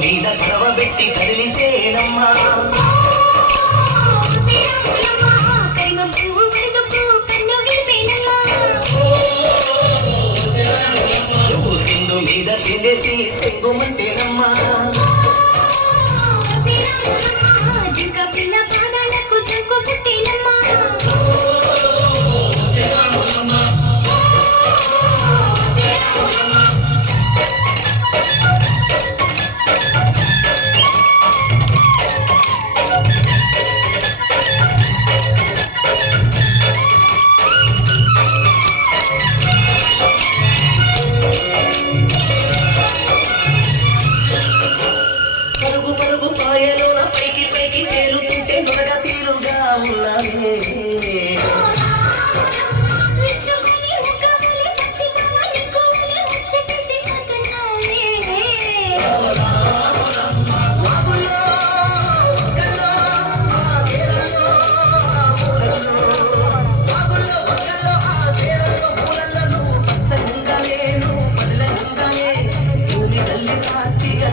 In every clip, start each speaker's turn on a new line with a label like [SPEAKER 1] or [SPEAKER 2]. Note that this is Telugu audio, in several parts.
[SPEAKER 1] మీద కడవ పెట్టి కదిలితేనమ్మా నువ్వు సింధు మీద సిందేసి సెంగుమంటేనమ్మా పచ్చగుండాలే, నువ్వు ఉండాలి భూమి తల్లి సాక్షిగా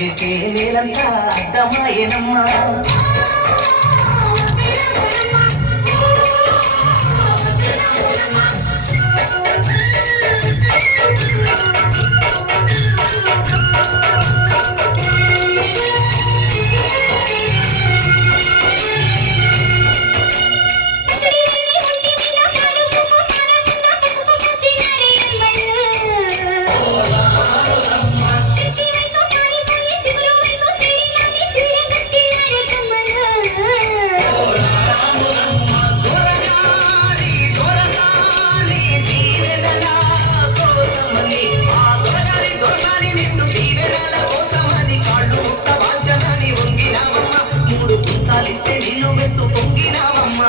[SPEAKER 1] అడిగితే నేలంతా అర్థమాయనమ్మా నిన్ను మెత్తు పొంగినావమ్మ.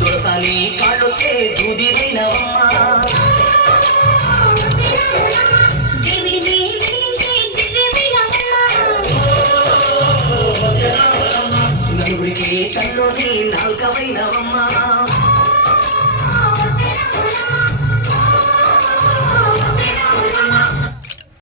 [SPEAKER 1] దొరసాని కాళ్ళొచ్చే దూదినైనవమ్మ. నలుగురికి కల్లోని నాల్కవైనవమ్మ.